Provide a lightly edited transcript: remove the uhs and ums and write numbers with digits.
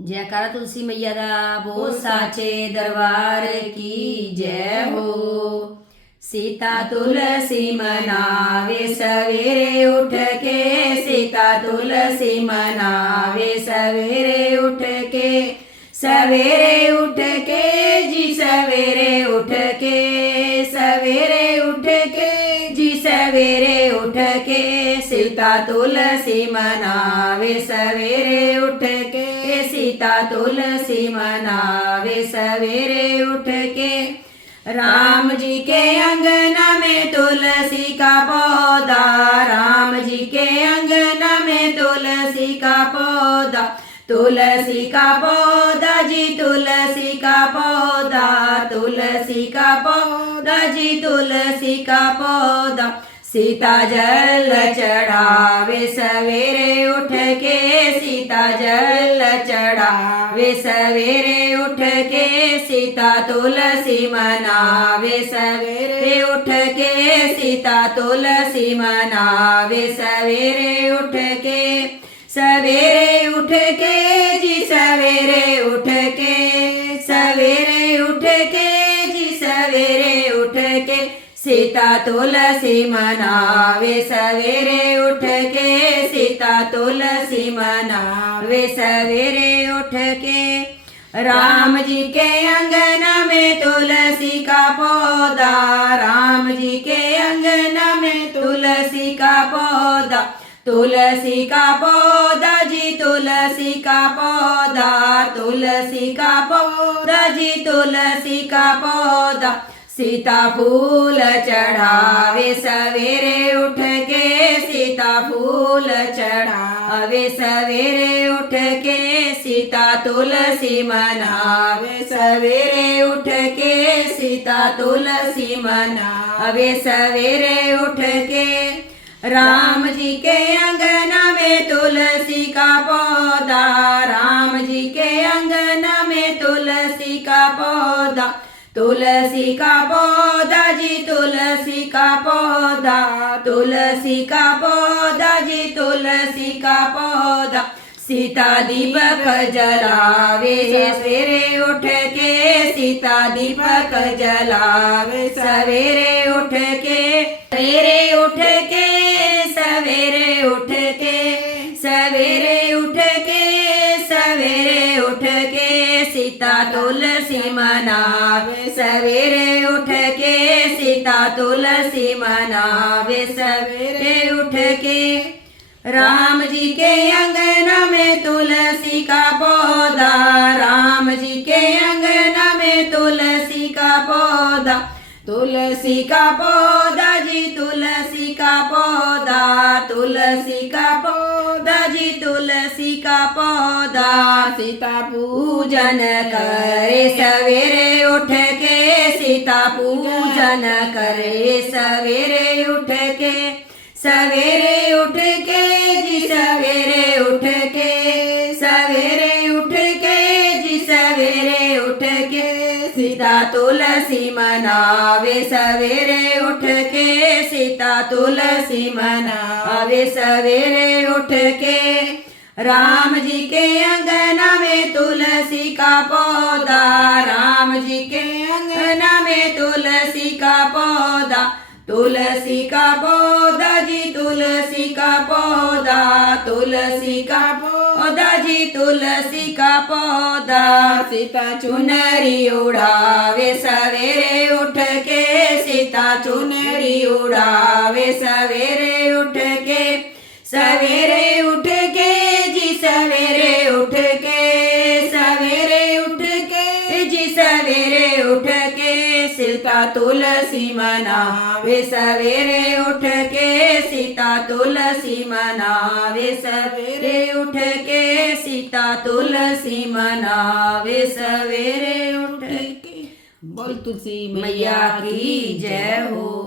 जयकारा तुलसी मैया दा बोल साचे दरबार की जय हो। सीता तुलसी मनावे सवेरे उठ के, सीता तुलसी मनावे सवेरे उठ के, सवेरे उठ के जी सवेरे उठ के, सवेरे उठ के जी सवेरे उठ के, सीता तुलसी मनावे सवेरे उठ के, सीता तुलसी मनावे सवेरे उठ के। राम जी के अंगना में तुलसी का पौधा, राम जी के अंगना में तुलसी का पौधा, तुलसी का पौधा जी तुलसी का पौधा, तुलसी का पौधा जी तुलसी का पौधा। सीता जल चढ़ावे सवेरे उठ के, सीता जल चढ़ावे सवेरे उठ के, सीता तुलसी मनावे सवेरे उठ के, सीता तुलसी मनावे सवेरे उठ के, सवेरे उठ के जी सवेरे उठ के, सवेरे उठ के जी सवेरे उठ के, सीता तुलसी मनावे सवेरे उठ के, सीता तुलसी मनावे सवेरे उठ के। राम जी के अंगना में तुलसी का पौधा, राम जी के अंगना में तुलसी का पौधा, तुलसी का पौधा जी तुलसी का पौधा, तुलसी का पौधा जी तुलसी का पौधा। सीता फूल चढ़ावे सवेरे उठ के, सीता फूल चढ़ावे सवेरे उठ के, सीता तुलसी मनावे सवेरे उठ के, सीता तुलसी मनावे सवेरे उठ के। राम जी के अंगना में तुलसी का पौधा, राम जी के अंगना में तुलसी का पौधा, तुलसी का पौधा जी तुलसी का पौधा, तुलसी का पौधा जी तुलसी का पौधा। सीता दीपक जलावे सवेरे उठ के, सीता दीपक जलावे सवेरे उठ के, सवेरे उठ के, सवेरे उठ के, सवेरे उठ के, सवेरे उठ के, सीता तुलसी मनावे सवेरे उठ के, सीता तुलसी मनावे सवेरे उठ के। राम जी के अंगना में तुलसी का पौधा, राम जी के अंगना में तुलसी का पौधा, तुलसी का पौधा जी तुलसी का पौधा, तुलसी का पौधा जी तुलसी का पौधा। सीता पूजन करे सवेरे उठ के, सीता पूजन करे सवेरे उठ के, सवेरे उठ के जी सवेरे उठ के, सवेरे उठ के जी सवेरे उठ के, सीता तुलसी मनावे सवेरे उठ के, सीता तुलसी मनावे सवेरे उठ के। राम जी के अंगना में तुलसी का पौधा, राम जी के अंगना में तुलसी का पौधा, तुलसी का पौधा जी तुलसी का पौधा, तुलसी का पौधा जी तुलसी का पौधा। सीता चुनरी उड़ावे सवेरे उठ के, सीता चुनरी उड़ावे सवेरे उठ के, सवेरे उठ के जी सवेरे उठ के, सवेरे उठ के जी सवेरे उठ के, सीता तुलसी मनावे सवेरे उठ के, सीता तुलसी मनावे सवेरे उठ के, सीता तुलसी मनावे सवेरे उठ के। बोल तुलसी मैया की जय हो।